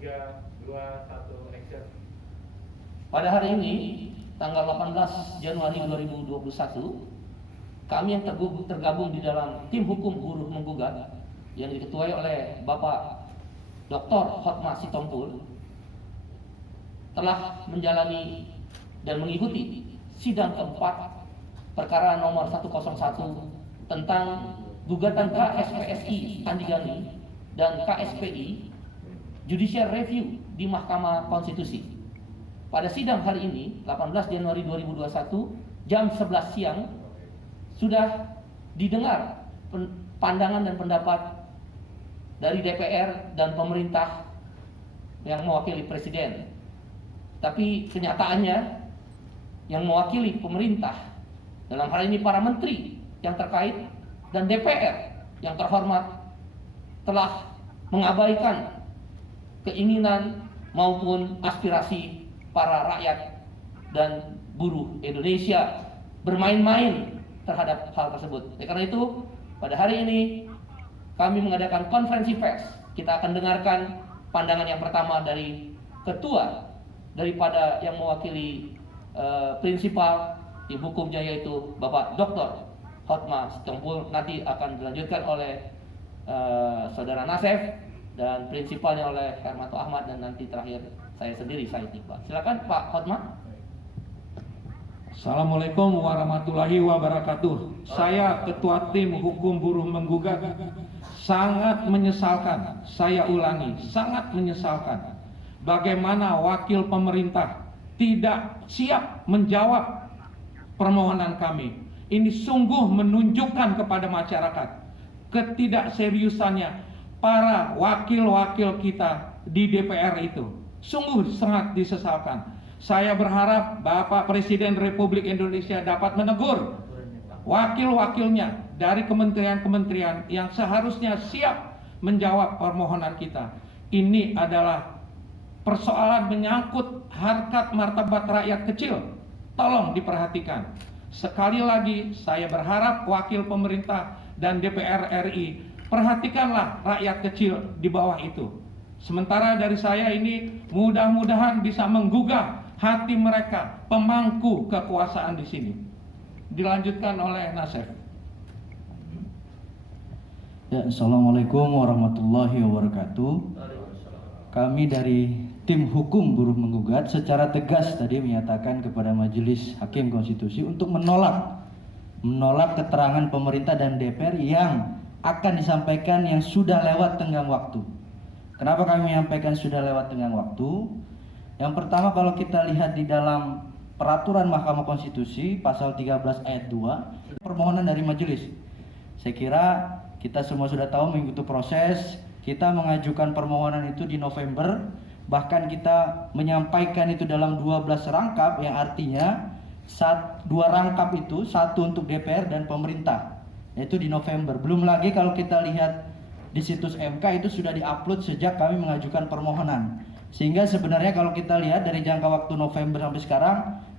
3, 2, 1, action. Pada hari ini, tanggal 18 Januari 2021, kami yang tergabung di dalam tim hukum buruh menggugat yang diketuai oleh Bapak Dr. Hotma Sitompul telah menjalani dan mengikuti sidang keempat perkara nomor 101 tentang gugatan KSPSI Andi Gani dan KSPI Judicial Review di Mahkamah Konstitusi. Pada sidang hari ini, 18 Januari 2021, jam 11 siang, sudah didengar pandangan dan pendapat dari DPR dan pemerintah yang mewakili Presiden. Tapi kenyataannya, yang mewakili pemerintah, dalam hal ini para menteri yang terkait, dan DPR yang terhormat, telah mengabaikan keinginan maupun aspirasi para rakyat dan buruh Indonesia bermain-main terhadap hal tersebut. Karena itu, pada hari ini kami mengadakan konferensi pers. Kita akan dengarkan pandangan yang pertama dari ketua daripada yang mewakili prinsipal tim hukumnya, yaitu Bapak Dr. Hotma Sitompul. Nanti akan dilanjutkan oleh Saudara Nasef, dan prinsipalnya oleh Hermanto Ahmad, dan nanti terakhir saya sendiri, Said Iqbal. Silakan Pak Hotma. Assalamualaikum warahmatullahi wabarakatuh. Saya Ketua Tim Hukum Buruh Menggugat sangat menyesalkan, saya ulangi, sangat menyesalkan bagaimana wakil pemerintah tidak siap menjawab permohonan kami. Ini sungguh menunjukkan kepada masyarakat ketidakseriusannya para wakil-wakil kita di DPR itu. Sungguh sangat disesalkan. Saya berharap Bapak Presiden Republik Indonesia dapat menegur wakil-wakilnya dari kementerian-kementerian yang seharusnya siap menjawab permohonan kita. Ini adalah persoalan menyangkut harkat martabat rakyat kecil. Tolong diperhatikan. Sekali lagi saya berharap wakil pemerintah dan DPR RI, perhatikanlah rakyat kecil di bawah itu. Sementara dari saya ini mudah-mudahan bisa menggugah hati mereka, pemangku kekuasaan di sini. Dilanjutkan oleh Nasef. Ya, Assalamualaikum warahmatullahi wabarakatuh. Kami dari tim hukum buruh menggugat secara tegas tadi menyatakan kepada Majelis Hakim Konstitusi untuk menolak keterangan pemerintah dan DPR yang akan disampaikan yang sudah lewat tenggang waktu. Kenapa kami menyampaikan sudah lewat tenggang waktu? Yang pertama, kalau kita lihat di dalam peraturan Mahkamah Konstitusi pasal 13 ayat 2, permohonan dari majelis. Saya kira kita semua sudah tahu mengikuti proses. Kita mengajukan permohonan itu di November, bahkan kita menyampaikan itu dalam 12 rangkap, yang artinya 2 rangkap itu, 1 untuk DPR dan pemerintah, yaitu di November. Belum lagi kalau kita lihat di situs MK itu sudah diupload sejak kami mengajukan permohonan. Sehingga sebenarnya kalau kita lihat dari jangka waktu November sampai sekarang,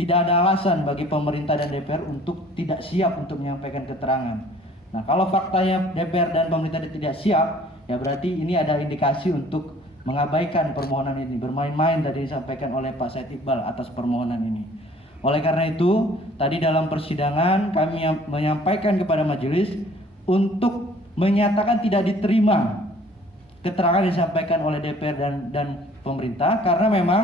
tidak ada alasan bagi pemerintah dan DPR untuk tidak siap untuk menyampaikan keterangan. Nah, kalau faktanya DPR dan pemerintah tidak siap, ya berarti ini ada indikasi untuk mengabaikan permohonan ini, bermain-main tadi disampaikan oleh Pak Said Iqbal atas permohonan ini. Oleh karena itu, tadi dalam persidangan kami menyampaikan kepada majelis untuk menyatakan tidak diterima keterangan yang disampaikan oleh DPR dan pemerintah, karena memang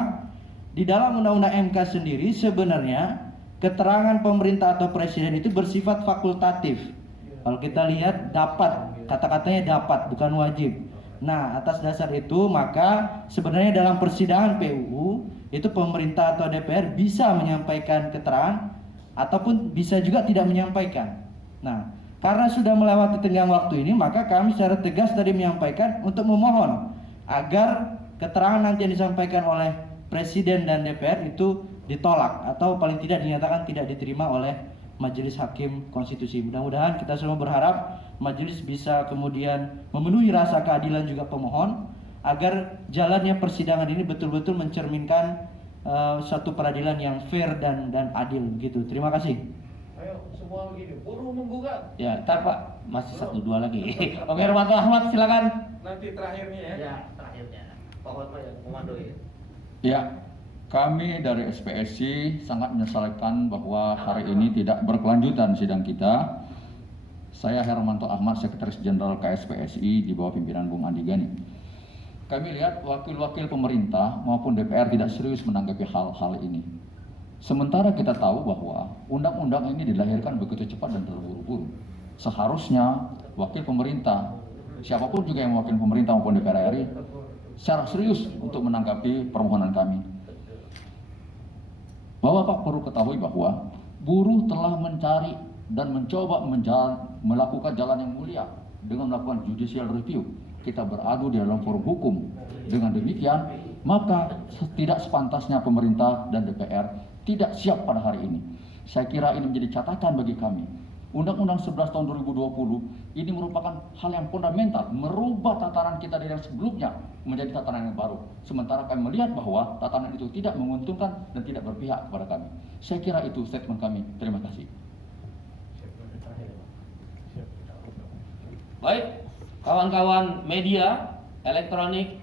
di dalam Undang-Undang MK sendiri sebenarnya keterangan pemerintah atau presiden itu bersifat fakultatif. Kalau kita lihat dapat, kata-katanya dapat, bukan wajib. Nah, atas dasar itu maka sebenarnya dalam persidangan PUU itu pemerintah atau DPR bisa menyampaikan keterangan ataupun bisa juga tidak menyampaikan. Nah, karena sudah melewati tenggang waktu ini, maka kami secara tegas tadi menyampaikan untuk memohon agar keterangan nanti yang disampaikan oleh Presiden dan DPR itu ditolak atau paling tidak dinyatakan tidak diterima oleh Majelis Hakim Konstitusi. Mudah-mudahan kita semua berharap majelis bisa kemudian memenuhi rasa keadilan juga pemohon, agar jalannya persidangan ini betul-betul mencerminkan suatu peradilan yang fair dan adil begitu. Terima kasih. Ayo semua begini, buruh menggugat. Ya, ntar Pak, masih 1-2 lagi. Oke, Hermanto Ahmad, silakan. Nanti terakhirnya ya. Ya, terakhirnya. Pak Hotma yang komando ya. Ya, kami dari SPSI sangat menyesalkan bahwa hari ini tidak berkelanjutan sidang kita. Saya Hermanto Ahmad, Sekretaris Jenderal KSPSI di bawah pimpinan Bung Andi Gani. Kami lihat wakil-wakil pemerintah maupun DPR tidak serius menanggapi hal-hal ini. Sementara kita tahu bahwa undang-undang ini dilahirkan begitu cepat dan terburu-buru. Seharusnya wakil pemerintah, siapapun juga yang mewakili pemerintah maupun DPR RI, secara serius untuk menanggapi permohonan kami. Bapak perlu ketahui bahwa buruh telah mencari dan mencoba melakukan jalan yang mulia dengan melakukan judicial review. Kita beradu di dalam forum hukum. Dengan demikian, maka tidak sepantasnya pemerintah dan DPR tidak siap pada hari ini. Saya kira ini menjadi catatan bagi kami. Undang-Undang 11 tahun 2020 ini merupakan hal yang fundamental, merubah tatanan kita dari yang sebelumnya menjadi tatanan yang baru. Sementara kami melihat bahwa tatanan itu tidak menguntungkan dan tidak berpihak kepada kami. Saya kira itu statement kami. Terima kasih. Baik, kawan-kawan media, elektronik,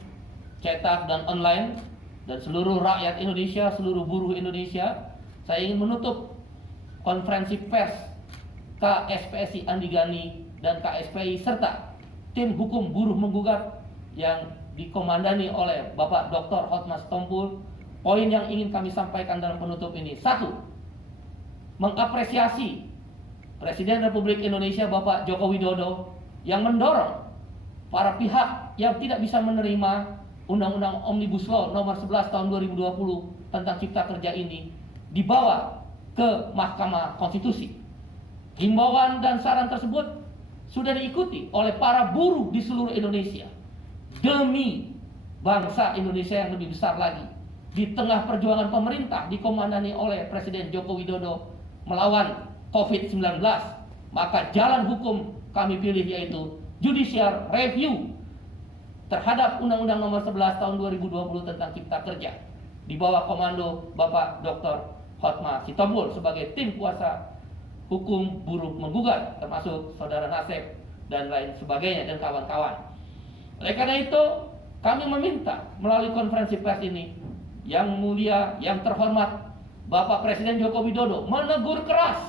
cetak dan online, dan seluruh rakyat Indonesia, seluruh buruh Indonesia, saya ingin menutup konferensi pers KSPSI Andi Gani dan KSPI serta tim hukum buruh menggugat yang dikomandani oleh Bapak Dr. Hotma Sitompul. Poin yang ingin kami sampaikan dalam penutup ini: 1. Mengapresiasi Presiden Republik Indonesia Bapak Joko Widodo yang mendorong para pihak yang tidak bisa menerima Undang-Undang Omnibus Law nomor 11 tahun 2020 tentang Cipta Kerja ini dibawa ke Mahkamah Konstitusi. Himbauan dan saran tersebut sudah diikuti oleh para buruh di seluruh Indonesia demi bangsa Indonesia yang lebih besar lagi. Di tengah perjuangan pemerintah dikomandani oleh Presiden Joko Widodo melawan COVID-19, maka jalan hukum kami pilih yaitu judicial review terhadap Undang-Undang nomor 11 tahun 2020 tentang Cipta Kerja di bawah komando Bapak Dr. Hotma Sitompul sebagai tim kuasa hukum buruh menggugat, termasuk Saudara Nasib dan lain sebagainya dan kawan-kawan. Oleh karena itu, kami meminta melalui konferensi pers ini, yang mulia, yang terhormat Bapak Presiden Joko Widodo menegur keras,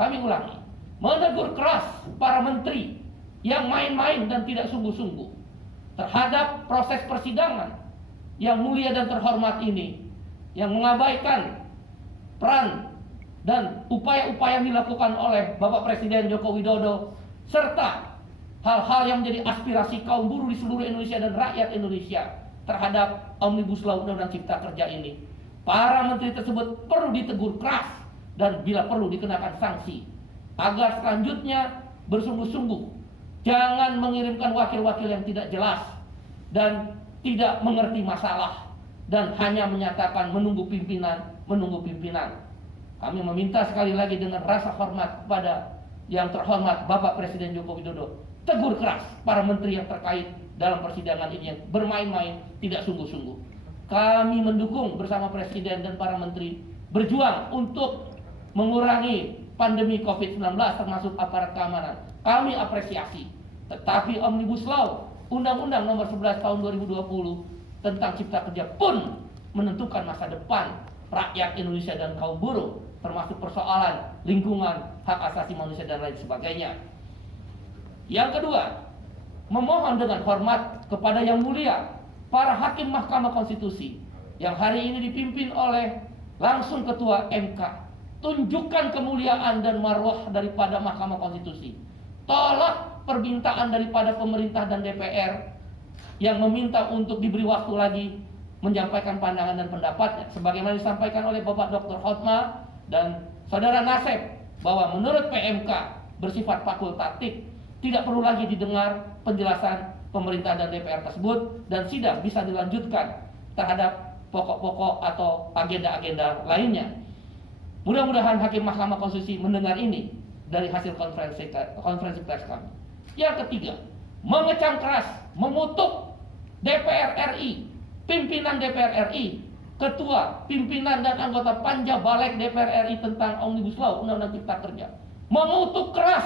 kami ulangi, menegur keras para menteri yang main-main dan tidak sungguh-sungguh terhadap proses persidangan yang mulia dan terhormat ini, yang mengabaikan peran dan upaya-upaya yang dilakukan oleh Bapak Presiden Joko Widodo serta hal-hal yang menjadi aspirasi kaum buruh di seluruh Indonesia dan rakyat Indonesia terhadap Omnibus Law Undang-Undang Cipta Kerja ini. Para menteri tersebut perlu ditegur keras dan bila perlu dikenakan sanksi agar selanjutnya bersungguh-sungguh jangan mengirimkan wakil-wakil yang tidak jelas dan tidak mengerti masalah dan hanya menyatakan menunggu pimpinan. Kami meminta sekali lagi dengan rasa hormat kepada yang terhormat Bapak Presiden Joko Widodo, tegur keras para menteri yang terkait dalam persidangan ini yang bermain-main, tidak sungguh-sungguh. Kami mendukung bersama Presiden dan para menteri berjuang untuk mengurangi pandemi COVID-19 termasuk aparat keamanan. Kami apresiasi. Tetapi Omnibus Law, Undang-Undang nomor 11 tahun 2020 tentang Cipta Kerja pun menentukan masa depan rakyat Indonesia dan kaum buruh, termasuk persoalan lingkungan, hak asasi manusia dan lain sebagainya. Yang kedua, memohon dengan hormat kepada yang mulia para hakim Mahkamah Konstitusi yang hari ini dipimpin oleh langsung Ketua MK. Tunjukkan kemuliaan dan marwah daripada Mahkamah Konstitusi. Tolak permintaan daripada pemerintah dan DPR yang meminta untuk diberi waktu lagi menyampaikan pandangan dan pendapatnya, sebagaimana disampaikan oleh Bapak Dr. Hotma dan Saudara Nasib, bahwa menurut PMK bersifat fakultatif, tidak perlu lagi didengar penjelasan pemerintah dan DPR tersebut, dan sidang bisa dilanjutkan terhadap pokok-pokok atau agenda-agenda lainnya. Mudah-mudahan Hakim Mahkamah Konstitusi mendengar ini dari hasil konferensi pers kami. Yang ketiga, mengecam keras, mengutuk DPR RI, pimpinan DPR RI, ketua, pimpinan dan anggota Panja Balik DPR RI tentang Omnibus Law Undang-Undang Cipta Kerja, mengutuk keras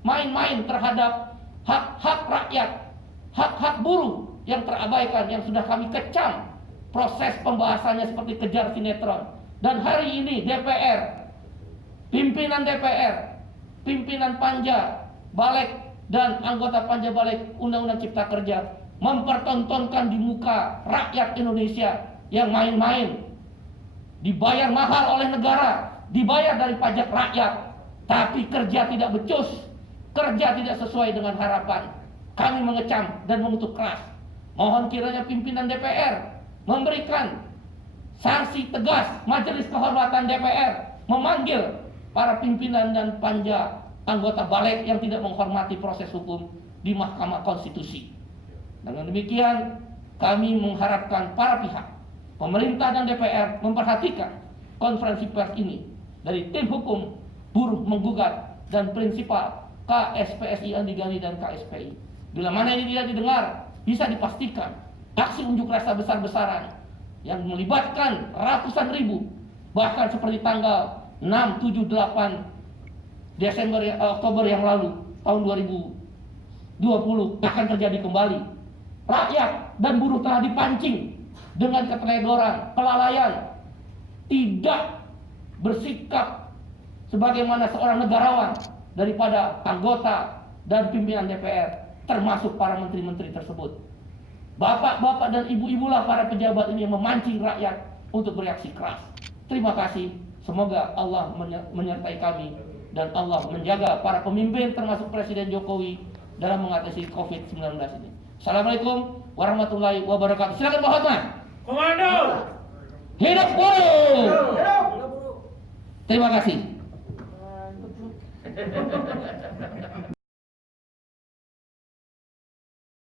main-main terhadap hak-hak rakyat, hak-hak buruh yang terabaikan, yang sudah kami kecam proses pembahasannya seperti kejar sinetron. Dan hari ini DPR, pimpinan DPR, pimpinan Panja Balik dan anggota Panja Balik Undang-Undang Cipta Kerja mempertontonkan di muka rakyat Indonesia yang main-main, dibayar mahal oleh negara, dibayar dari pajak rakyat, tapi kerja tidak becus, kerja tidak sesuai dengan harapan. Kami mengecam dan mengutuk keras. Mohon kiranya pimpinan DPR memberikan sanksi tegas. Majelis Kehormatan DPR memanggil para pimpinan dan panja anggota balik yang tidak menghormati proses hukum di Mahkamah Konstitusi. Dengan demikian, kami mengharapkan para pihak, pemerintah dan DPR memperhatikan konferensi pers ini dari tim hukum buruh menggugat dan prinsipal KSPSI Andi Gani dan KSPI. Bila mana ini tidak didengar, bisa dipastikan aksi unjuk rasa besar-besaran yang melibatkan ratusan ribu, bahkan seperti tanggal 6, 7, 8 Oktober yang lalu tahun 2020 akan terjadi kembali. Rakyat dan buruh telah dipancing dengan keteledoran, kelalaian, tidak bersikap sebagaimana seorang negarawan daripada anggota dan pimpinan DPR, termasuk para menteri-menteri tersebut. Bapak-bapak dan ibu-ibulah para pejabat ini yang memancing rakyat untuk bereaksi keras. Terima kasih. Semoga Allah menyertai kami dan Allah menjaga para pemimpin termasuk Presiden Jokowi dalam mengatasi COVID-19 ini. Assalamualaikum warahmatullahi wabarakatuh. Silakan Pak Hotman. Komando! Hidup buruh. Terima kasih.